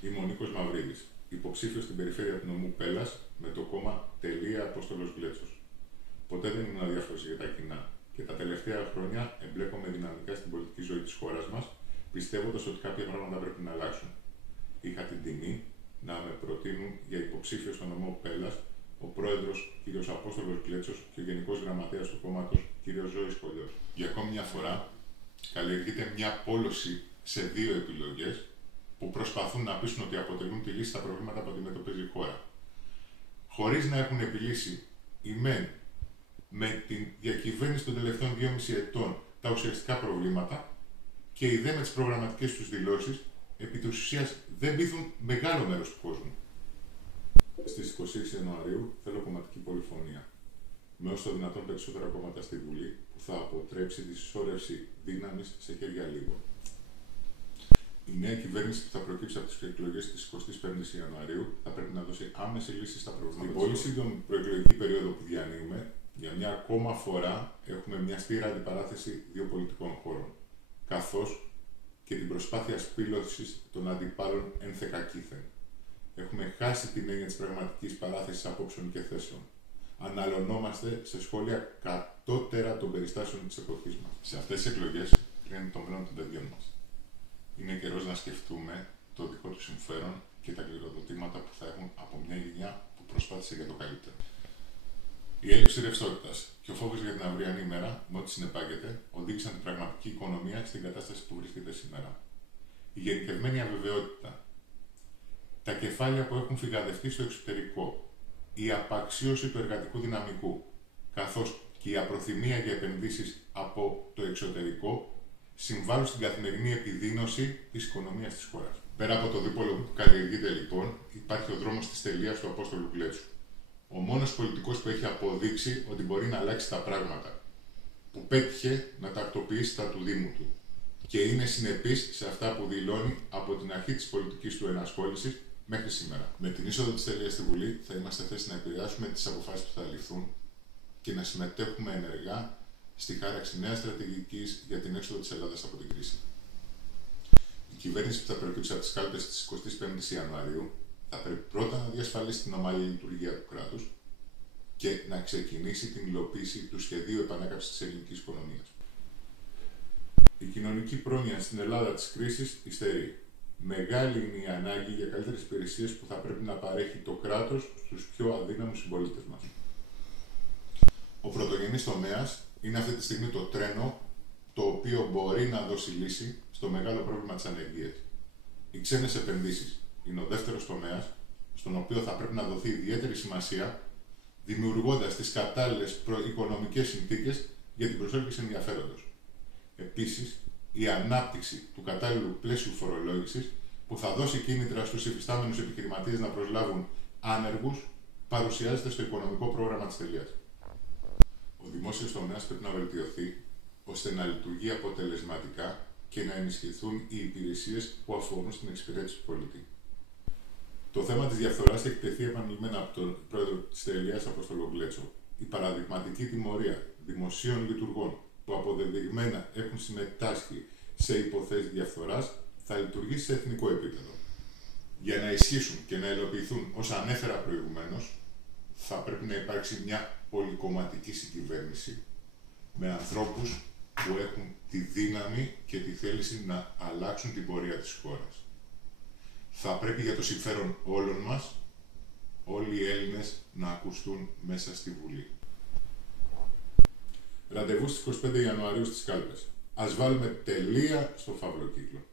Είμαι ο Νίκος Μαυρίδης, υποψήφιος στην περιφέρεια του νομού Πέλλας με το κόμμα Απόστολος Γκλέτσος. Ποτέ δεν ήμουν αδιάφορος για τα κοινά και τα τελευταία χρόνια εμπλέκομαι δυναμικά στην πολιτική ζωή της χώρας μας, πιστεύοντας ότι κάποια πράγματα πρέπει να αλλάξουν. Είχα την τιμή να με προτείνουν για υποψήφιο στο νομό Πέλλας ο πρόεδρος κ. Απόστολος Γκλέτσος και ο γενικός γραμματέας του κόμματος κ. Ζώης Κολλιός. Για ακόμη μια φορά, καλλιεργείται μια πόλωση σε δύο επιλογές που προσπαθούν να πείσουν ότι αποτελούν τη λύση στα προβλήματα που αντιμετωπίζει η χώρα. Χωρίς να έχουν επιλύσει οι μεν με την διακυβέρνηση των τελευταίων 2,5 ετών τα ουσιαστικά προβλήματα και οι δε με τις προγραμματικές τους δηλώσεις, επί της ουσίας δεν πείθουν μεγάλο μέρος του κόσμου. Στις 26 Ιανουαρίου θέλω κομματική πολυφωνία, με όσο το δυνατόν περισσότερα κόμματα στη Βουλή, που θα αποτρέψει τη συσσόρευση δύναμης σε χέρια λίγων. Η νέα κυβέρνηση που θα προκύψει από τις εκλογές της 25ης Ιανουαρίου θα πρέπει να δώσει άμεση λύση στα προβλήματα. Στην πολύ σύντομη προεκλογική περίοδο που διανύουμε, για μια ακόμα φορά έχουμε μια στήρα αντιπαράθεση δύο πολιτικών χώρων, καθώς και την προσπάθεια σπήλωσης των αντιπάλων ενθεκακήθεν. Έχουμε χάσει την έννοια της πραγματικής παράθεσης απόψεων και θέσεων. Αναλωνόμαστε σε σχόλια κατώτερα των περιστάσεων της εποχής μας. Σε αυτές τις εκλογές κρίνει το μέλλον των παιδιών μας. Είναι καιρός να σκεφτούμε το δικό του συμφέρον και τα κληροδοτήματα που θα έχουν από μια γενιά που προσπάθησε για το καλύτερο. Η έλλειψη ρευστότητας και ο φόβος για την αυριανή ημέρα, με ό,τι συνεπάγεται, οδήγησαν την πραγματική οικονομία στην κατάσταση που βρίσκεται σήμερα. Η γενικευμένη αβεβαιότητα, τα κεφάλαια που έχουν φυγαδευτεί στο εξωτερικό, η απαξίωση του εργατικού δυναμικού, καθώς και η απροθυμία για επενδύσεις από το εξωτερικό, συμβάλλουν στην καθημερινή επιδείνωση της οικονομίας της χώρας. Πέρα από το δίπολο που καλλιεργείται λοιπόν, υπάρχει ο δρόμος της τελείας του Απόστολου Γκλέτσου. Ο μόνος πολιτικός που έχει αποδείξει ότι μπορεί να αλλάξει τα πράγματα, που πέτυχε να τακτοποιήσει τα του Δήμου του και είναι συνεπής σε αυτά που δηλώνει από την αρχή της πολιτικής του ενασχόλησης μέχρι σήμερα. Με την είσοδο της τελείας στη Βουλή θα είμαστε θέση να επηρεάσουμε τις αποφάσεις που θα ληφθούν και να συμμετέχουμε ενεργά στη χάραξη νέας στρατηγικής για την έξοδο της Ελλάδας από την κρίση. Η κυβέρνηση που θα προκύψει από τις κάλπες της 25ης Ιανουαρίου θα πρέπει πρώτα να διασφαλίσει την ομαλή λειτουργία του κράτους και να ξεκινήσει την υλοποίηση του σχεδίου επανάκαμψης της ελληνικής οικονομίας. Η κοινωνική πρόνοια στην Ελλάδα της κρίσης υστερεί. Μεγάλη είναι η ανάγκη για καλύτερες υπηρεσίες που θα πρέπει να παρέχει το κράτος στους πιο αδύναμους συμπολίτες μας. Ο πρωτογενής τομέας είναι αυτή τη στιγμή το τρένο το οποίο μπορεί να δώσει λύση στο μεγάλο πρόβλημα της ανεργίας. Οι ξένες επενδύσεις είναι ο δεύτερος τομέας, στον οποίο θα πρέπει να δοθεί ιδιαίτερη σημασία, δημιουργώντας τις κατάλληλες οικονομικές συνθήκες για την προσέλκυση ενδιαφέροντος. Επίσης, η ανάπτυξη του κατάλληλου πλαίσιου φορολόγησης που θα δώσει κίνητρα στους υφιστάμενους επιχειρηματίες να προσλάβουν άνεργους, παρουσιάζεται στο οικονομικό πρόγραμμα της τελείας. Ο δημόσιος τομέας πρέπει να βελτιωθεί ώστε να λειτουργεί αποτελεσματικά και να ενισχυθούν οι υπηρεσίες που αφορούν στην εξυπηρέτηση του πολίτη. Το θέμα της διαφθοράς έχει τεθεί επανειλημμένα από τον πρόεδρο της τελείας Απόστολο Γκλέτσο. Η παραδειγματική τιμωρία δημοσίων λειτουργών που αποδεδειγμένα έχουν συμμετάσχει σε υποθέσεις διαφθοράς θα λειτουργήσει σε εθνικό επίπεδο. Για να ισχύσουν και να υλοποιηθούν όσα ανέφερα προηγουμένως, θα πρέπει να υπάρξει μια πολυκομματική συγκυβέρνηση με ανθρώπους που έχουν τη δύναμη και τη θέληση να αλλάξουν την πορεία της χώρας. Θα πρέπει για το συμφέρον όλων μας, όλοι οι Έλληνες να ακουστούν μέσα στη Βουλή. Ραντεβού στις 25 Ιανουαρίου στις κάλπες. Ας βάλουμε τελεία στο φαύλο κύκλο.